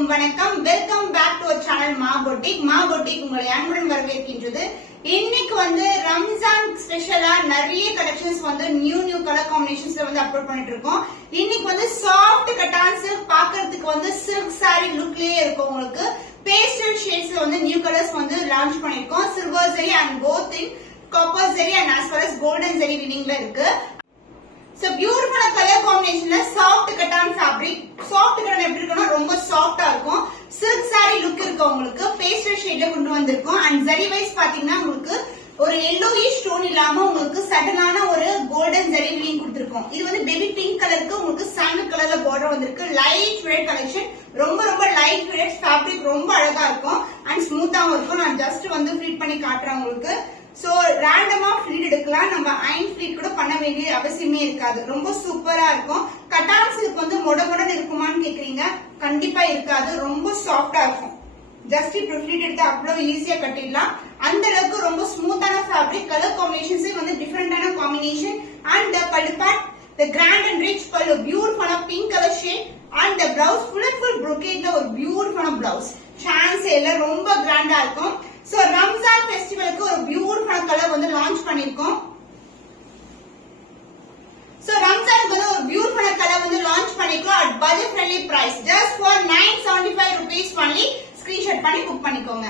அனைவருக்கும் வணக்கம். Welcome back to our channel Maa Boutique. Maa Boutique உங்களை அன்புடன் வரவேற்கின்றது. இன்னைக்கு ரம்ஜான் ஸ்பெஷலா நிறைய கலெக்ஷன்ஸ் நியூ கலர் காம்பினேஷன்ஸ்ல அப்லோட் பண்ணிட்டு இருக்கோம். இன்னைக்கு சாஃப்ட் கட்டான் சில்க் பாக்குறதுக்கு சில்க் சாரி லுக்லயே இருக்கும். உங்களுக்கு பேஸ்டல் ஷேட்ஸ்ல நியூ கலர்ஸ் லான்ச் பண்ணிருக்கோம். Silver zari and both in copper zari and as well as golden zari வினிங்ல இருக்கு. So beautiful color combination soft cotton fabric. Soft cotton எப்படி இருக்கும்னா ரொம்ப சாஃப்ட்டா இருக்கும். silk saree look இருக்கு. உங்களுக்கு pastel shade ல கொண்டு வந்திருக்கோம். and zari wise பாத்தீங்கன்னா உங்களுக்கு ஒரு yellowish tone இல்லாம உங்களுக்கு சடனான ஒரு golden zari weaving கொடுத்திருக்கோம். இது baby pink கலருக்கு உங்களுக்கு sand கலர்ல border வந்திருக்கு. light weight collection. ரொம்ப light weight fabric ரொம்ப அழகா இருக்கும் and ஸ்மூத்தாவும் இருக்கும். நான் just ஃபிளிட் பண்ணி காட்டுறேன் உங்களுக்கு. சோ ரேண்டமா ஃபிளிட் எடுக்கலாம். நம்ம அயன் ஃபிளிட் கூட பண்ண வேண்டிய அவசியமே இருக்காது. ரொம்ப சூப்பரா இருக்கும். கட்டான் சில்க் மொடமொடன்னு இருக்குமான்னு கேக்குறீங்க. கண்டிப்பா இருக்காது. ரொம்ப சாஃப்டா இருக்கும். ஜஸ்ட் இப்ப ஃபிளிட் எடுத்து அவ்வளவு ஈஸியா கட்டிடலாம். அந்த அளவுக்கு ரொம்ப ஸ்மூத்தான ஃபேப்ரிக். கலர் காம்பினேஷன்ஸே டிஃபரெண்டான combination. And the pallu part the grand and rich pallu, beautiful pink color shade, and the blouse full and full brocade la or beautiful blouse. Chance ella romba grand ah irukum. So Ramzan festival ku or beautiful color launch பண்ணிருக்கோம். So Ramzan ku or beautiful color launch பண்ணிருக்கோம் at budget friendly price just for 975 rupees only. Screenshot பண்ணி book பண்ணிக்கோங்க.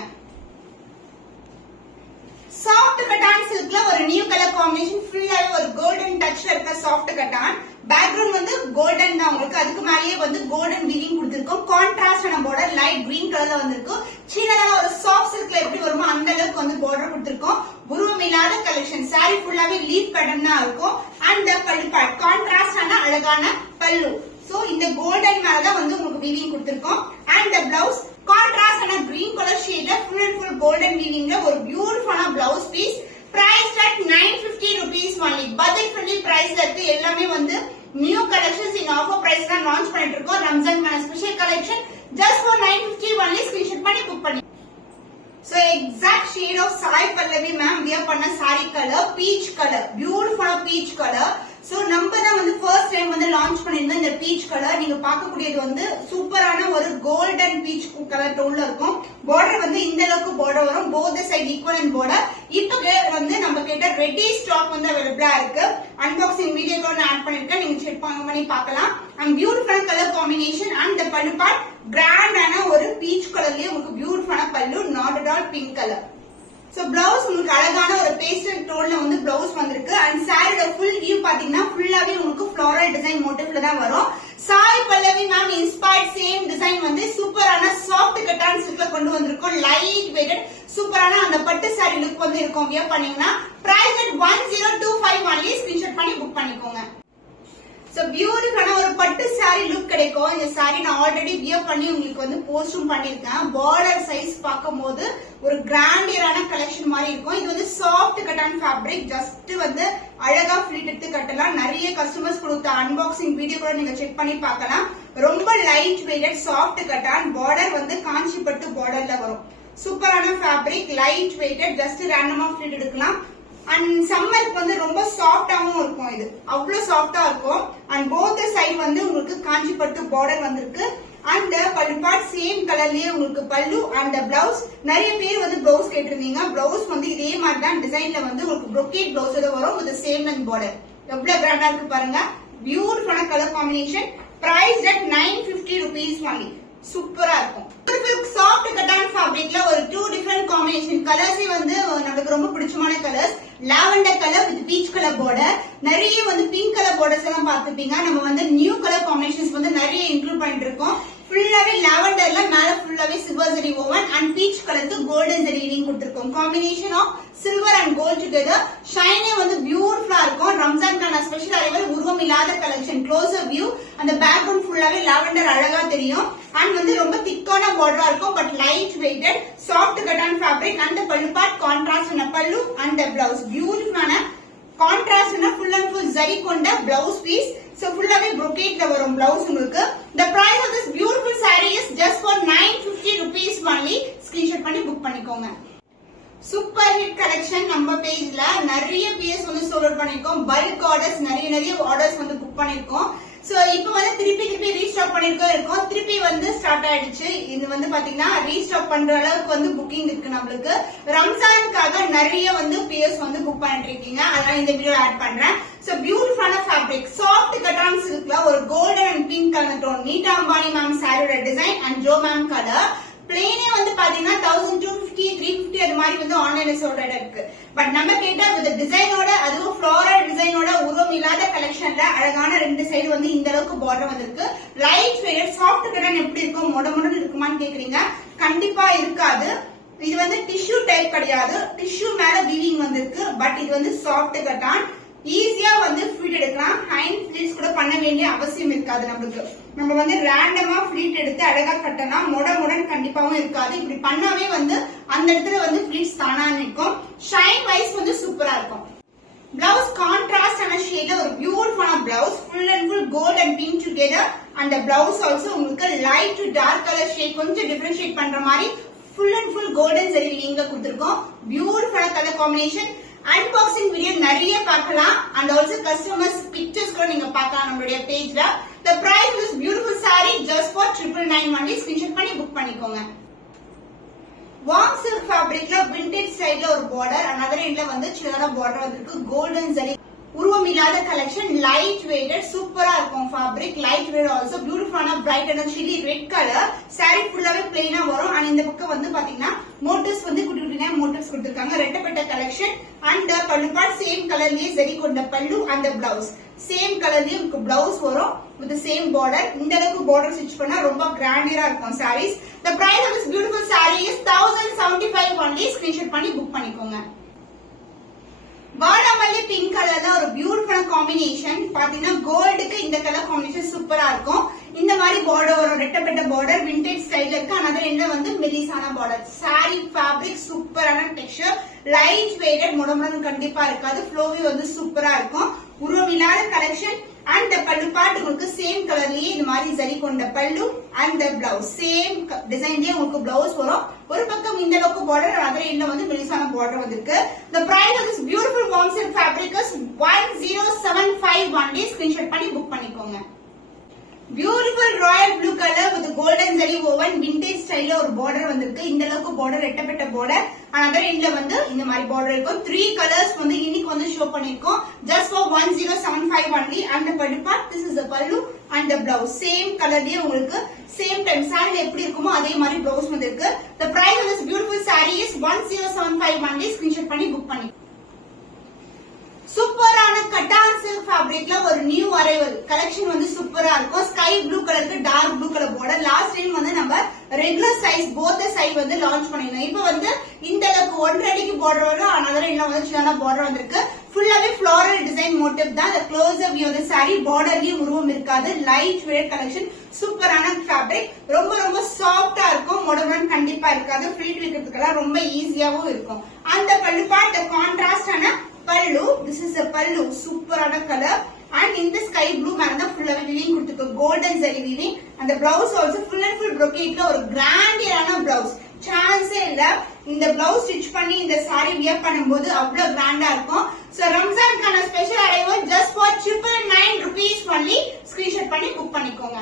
Soft cotton silk la ஒரு new color combination full ஒரு golden touch ல இருக்க soft cotton. Background golden தான் உங்களுக்கு. அதுக்கு மேலயே golden weaving கொடுத்திருக்கோம். Contrast ஆன border light green colorல வந்திருக்கும். சின்னதா ஒரு soft silk ல எப்படி வருமோ அந்த அளவுக்கு border கொடுத்திருக்கோம். உருவம் இல்லாத collection. saree full-ஆவே leaf pattern தான் இருக்கும். And the pallu part contrast ஆன அழகான பல்லு. So இந்த golden மேல தான் உங்களுக்கு weaving கொடுத்திருக்கோம். And the blouse contrast ஆன green color shade ல full and full golden weaving ல ஒரு beautiful blouse piece. Price at 950 rupees only. Budget friendly price ல இருக்கு. எல்லாமே new collections in offer price தான் launch பண்ணிட்டு இருக்கோம். Ramzan special collection just for 950 only. screenshot பண்ணி book பண்ணி. So exact shade of Sai Pallavi ma'am wear பண்ண saree color peach color. Beautiful peach color. So நம்ம தான் first time launch பண்ணிருந்தோம் இந்த peach color. நீங்க பார்க்கக்கூடியது சூப்பரான ஒரு golden peach color டோன்ல இருக்கும். border இந்த அளவுக்கு border வரும். both the side equivalent border. இப்போ நம்ம கிட்ட ready stock available இருக்கு. unboxing video கூட ஆட் பண்ணிருக்கேன். நீங்க செக் பண்ணி பார்க்கலாம். and beautiful color combination and the pallu part grand ஆன ஒரு peach colorலயே உங்களுக்கு beautiful pallu, not at all pink color. So blouse உங்களுக்கு அழகான ஒரு pastel tone blouse வந்திருக்கு. and saree ஓட full view பாத்தீங்கன்னா ஃபுல்லாவே உங்களுக்கு floral design motifல தான் வரும். Sai Pallavi ma'am inspired same design சூப்பரான soft cotton silk கொண்டு வந்திருக்கோம். light weighted சூப்பரான அந்த பட்டு saree look இருக்கும். வியர் பண்ணீங்கன்னா price at 1025 only. screenshot பண்ணி book பண்ணிக்கோங்க. So beautiful ஒரு பட்டு saree look கிடைக்கும். இந்த saree நான் ஆல்ரெடி வியர் பண்ணி உங்களுக்கு போஸ்டும் பண்ணிருக்கேன். border size பாக்கும்போது ஒரு கிராண்டியரான கலெக்ஷன் மாதிரி இருக்கும். இது soft cotton fabric. just அழகா ஃபிளிட் எடுத்து கட்டலாம். நிறைய கஸ்டமர்ஸ் கொடுத்த அன்பாக்சிங் வீடியோ கூட நீங்க செக் பண்ணி பார்க்கலாம். ரொம்ப light weighted soft cotton. border Kanchi பட்டு borderல வரும். சூப்பரான fabric, லைட் வெயிட்டட். just ரேண்டமா ஃபிளிட் எடுக்கலாம். and சம்மருக்கு ரொம்ப சாஃப்டாவும் இருக்கும். இது அவ்வளவு சாஃப்டா இருக்கும். and both the side உங்களுக்கு காஞ்சி பட்டு border வந்திருக்கு. and the pallu part same கலர்லயே உங்களுக்கு பல்லு and the blouse. நிறைய பேர் blouse கேட்டிருந்தீங்க. blouse இதே மாதிரி தான் டிசைன்ல உங்களுக்கு brocade blouse வரும் with the same length border. எவ்வளவு கிராண்டா இருக்கு பாருங்க. பியூட்டிஃபுல்லான colour combination. price at 950 rupees only. சூப்பரா இருக்கும். சாஃப்ட் கட்டான் ஃபேப்ரிக்ல ஒரு 2 டிஃபரண்ட் காம்பினேஷன் கலர்ஸ் நமக்கு ரொம்ப பிடிச்சமான colours. Lavender colour with peach colour border. நிறைய பிங்க் கலர் borderஸ் எல்லாம் பார்த்திருப்பீங்க. நம்ம நியூ கலர் காம்பினேஷன்ஸ் நிறைய இன்க்ளூட் பண்ணிட்டு இருக்கோம். ஃபுல்லாவே லாவெண்டர்ல மேல ஃபுல்லாவே silver zari woven and peach கலருக்கு கோல்டன் ஜெரி வீவிங் கொடுத்திருக்கோம். Combination of silver and gold together. ஷைனே பியூட்டிஃபுல்லா இருக்கும். ரம்ஜான்கான ஸ்பெஷல் அரைவல் உருவம் இல்லாத கலெக்ஷன். Closer view. அந்த பேக்ரவுண்ட் ஃபுல்லாவே லாவெண்டர் அழகா தெரியும். அண்ட் ரொம்ப திக்கான border இருக்கும். But light weighted soft cotton fabric. and pallu part contrast ஆன பல்லு and the blouse. பியூட்டிஃபுல்லான contrast full and full zari கொண்ட blouse piece. So ஃபுல்லாவே brocade ல வரும் blouse உங்களுக்கு. The price of this beautiful saree is just for 950 rupees only. screenshot பண்ணி book பண்ணிக்கோங்க. சூப்பர் ஹிட் கலெக்ஷன் நம்ம பேஜ்ல நிறைய பீஸ் சோல்ட் பண்ணிருக்கோம். பல்க் ஆர்டர்ஸ் நிறைய ஆர்டர்ஸ் புக் பண்ணிருக்கோம். சோ இப்போ வந்து திருப்பி ரீஸ்டாக் பண்ணிருக்கோம். திருப்பி வந்து ஸ்டார்ட் ஆயிடுச்சு. இது வந்து பாத்தீங்கன்னா ரீஸ்டாக் பண்ற அளவுக்கு வந்து புக்கிங் இருக்கு நம்மளுக்கு. ரம்ஜானுக்காக நிறைய வந்து பியர்ஸ் வந்து புக் பண்ணிட்டு இருக்கீங்க. அதனால இந்த வீடியோ ஆட் பண்றேன். சோ பியூட்டிஃபுல்லான ஃபேப்ரிக் சாஃப்ட் கட்டான் சில்க்ல ஒரு golden and pink colour tone Nita Ambani ma'am சாரியோட design and Jo ma'am colour. பிளேனே வந்து பாத்தீங்கன்னா 1250 350 அது மாதிரி வந்து ஆன்லைன்ல சொல்ற இருக்கு. பட் நம்ம கேட்டா வித் டிசைனோட, அதுவும் ஃப்ளோரல் டிசைனோட உருவம் இல்லாத கலெக்ஷன்ல அழகான ரெண்டு சைடு வந்து இந்த அளவுக்கு பார்டர் வந்திருக்கு. லைட் வெயிட் சாஃப்ட் கட்டன் எப்படி இருக்கும், மொட இருக்குமான்னு கேக்குறீங்க. கண்டிப்பா இருக்காது. இது வந்து டிஷ்யூ டைப் கிடையாது. டிஷ்யூ மேல வீவிங் வந்திருக்கு. பட் இது வந்து சாஃப்ட் கட்டான். ஈஸியா வந்து ஃபிளீட் எடுக்கலாம். ஹேண்ட் ஃபிளீட்ஸ் கூட பண்ண வேண்டிய அவசியம் இருக்காது. நம்மளுக்கு நம்ம வந்து ரேண்டமா ஃபிளீட் எடுத்து அழகா கட்டனா மொடன் கண்டிப்பாவும் இருக்காது. இப்படி பண்ணாவே வந்து அந்த இடத்துல வந்து ஃபிளீட்ஸ் தானா நிற்கும். ஷைன் வைஸ் வந்து சூப்பரா இருக்கும். பிளவுஸ் கான்ட்ராஸ்ட் ஆன ஷேட்ல ஒரு பியூட்டிஃபுல்லான blouse, full and full gold and pink together. அந்த பிளவுஸ் ஆல்சோ உங்களுக்கு light to dark colour shade கொஞ்சம் டிஃபரன்ஷியேட் பண்ற மாதிரி full and full golden zari வீவிங்ல கொடுத்திருக்கோம். பியூட்டிஃபுல்லான கலர் காம்பினேஷன். அன்பாக்சிங் வீடியோ நிறைய பார்க்கலாம். அண்ட் ஆல்சோ கஸ்டமர்ஸ் பிக்சர்ஸ் கூட நீங்க பார்க்கலாம் நம்மளுடைய பேஜ்ல. The price is beautiful saree just for 999 only. Screenshot பண்ணி புக் பண்ணிக்கோங்க. வார்ம் சில்க் ஃபேப்ரிக்ல விண்டேஜ் ஸ்டைல்ல ஒரு பார்டர், another endல வந்து சின்னதா பார்டர் வந்திருக்கு. கோல்டன் ஜரி உருவம் இல்லாத கலெக்ஷன், லைட் வெயிட்டட், சூப்பரா இருக்கும் ஃபேப்ரிக். லைட் வெயிட் ஆல்சோ பியூட்டிஃபுல்லான bright and chilli red colour. Sari ஃபுல்லாவே பிளைனா வரும். அண்ட் இந்த பக்கம் வந்து பாத்தீங்கன்னா மோட்டிவ்ஸ் வந்து குட்டி மோட்டிவ்ஸ் கொடுத்திருக்காங்க. ரெட்டப்பட்ட கலெக்ஷன். அண்ட் பல்லு பார்ட் சேம் கலர்லயே ஜரி கொண்ட பல்லு. அந்த பிளவுஸ் சேம் கலர்லயே உங்களுக்கு பிளவுஸ் வரும் வித் சேம் பார்டர். இந்த அளவுக்கு பார்டர் ஸ்டிச் பண்ணா ரொம்ப கிராண்டியரா இருக்கும் sarees. The price of this beautiful saree is 1075 only. Screenshot பண்ணி புக் பண்ணிக்கோங்க. வாடாமல்லி பிங்க் கலர்ல ஒரு பியூட்டிஃபுல்லான காம்பினேஷன். பாத்தீங்கன்னா கோல்டுக்கு இந்த கலர் காம்பினேஷன் சூப்பரா இருக்கும். இந்த மாதிரி பார்டர் வரும், ரெட்டப்பட்ட பார்டர், விண்டேஜ் ஸ்டைல்ல இருக்கு. another end வந்து மெலிசான பார்டர். சாரி ஃபேப்ரிக் சூப்பரான டெக்ஸ்சர், லைட் வெயிட்டட், மொடமொடன்னு கண்டிப்பா இருக்காது. ஃப்ளோவி வந்து சூப்பரா இருக்கும். உருவம் இல்லாத கலெக்ஷன். அண்ட் பல்லு பார்ட் உங்களுக்கு சேம் கலர்லயே இந்த மாதிரி ஜரி கொண்ட பல்லு. அண்ட் பிளவுஸ் சேம் டிசைன்லயே உங்களுக்கு பிளவுஸ் வரும். ஒரு பக்கம் இந்த அளவுக்கு பார்டர், அதர் எண்ட்ல வந்து மெலிசான பார்டர் வந்திருக்கு. The price of this beautiful warm silk fabric is 1075 only. Screenshot பண்ணி புக் பண்ணிக்கோங்க. Beautiful royal blue colour with golden zari woven vintage ஸ்டைல்ல ஒரு பார்டர் வந்திருக்கு. இந்த அளவுக்கு பார்டர், ரெட்டப்பட்ட பார்டர். அதர் எண்ட்ல வந்து இந்த மாதிரி பார்டர் இருக்கும். 3 கலர்ஸ் வந்து இன்னைக்கு வந்து ஷோ பண்ணிருக்கோம். Just for 1075 only. அந்த பல்லு பார்ட், திஸ் இஸ் தி பல்லு அண்ட் தி பிளவுஸ் சேம் கலர்லயே உங்களுக்கு சேம் டைம் சாரில எப்படி இருக்குமோ அதே மாதிரி பிளவுஸ் வந்திருக்கு. The price of this beautiful saree is 1075 only. Screenshot பண்ணி புக் பண்ணி. சூப்பரான கட்டான் சில்க் ஃபேப்ரிக்ல ஒரு நியூ அரைவல் கலெக்ஷன் வந்து சூப்பரா இருக்கும். ஸ்கை ப்ளூ கலருக்கு dark blue colour border. Last time வந்து நம்ம ரெகுலர் சைஸ் போத் சைஸ் வந்து லான்ச் பண்ணிருந்தோம். இப்போ வந்து இந்த அளவுக்கு 1.5 அடிக்கு பார்டர் வரும். another end வந்து சின்ன பார்டர் வந்திருக்கு. ஃபுல்லாவே ஃப்ளோரல் டிசைன் மோட்டிவ் தான். the closer view the saree பார்டர்லயும் உருவம் இருக்காது. லைட் வெயிட் கலெக்ஷன், சூப்பரான ஃபேப்ரிக். ரொம்ப சாஃப்டா இருக்கும். மொடமொடன் கண்டிப்பா இருக்காது. ஃபிளீட் வைக்கிறதுக்கெல்லாம் ரொம்ப ஈஸியாவும் இருக்கும். அந்த பல்லு பார்ட் கான்ட்ராஸ்ட் ஆன பல்லு. திஸ் இஸ் a பல்லு, சூப்பரான கலர். அண்ட் இந்த ஸ்கை ப்ளூ மேல தான் ஃபுல்லாவே வீவிங் கொடுத்துருக்கு. Golden zari weaving. அந்த blouse also full and full brocade ஒரு கிராண்டியரான பிளவுஸ். சான்ஸே இல்ல. இந்த பிளவுஸ் ஸ்டிச் பண்ணி இந்த சாரி வியர் பண்ணும்போது அவ்வளவு கிராண்டா இருக்கும். சோ ரம்ஜானுக்கான special arrival just for 999 rupees only. Screenshot பண்ணி புக் பண்ணிக்கோங்க.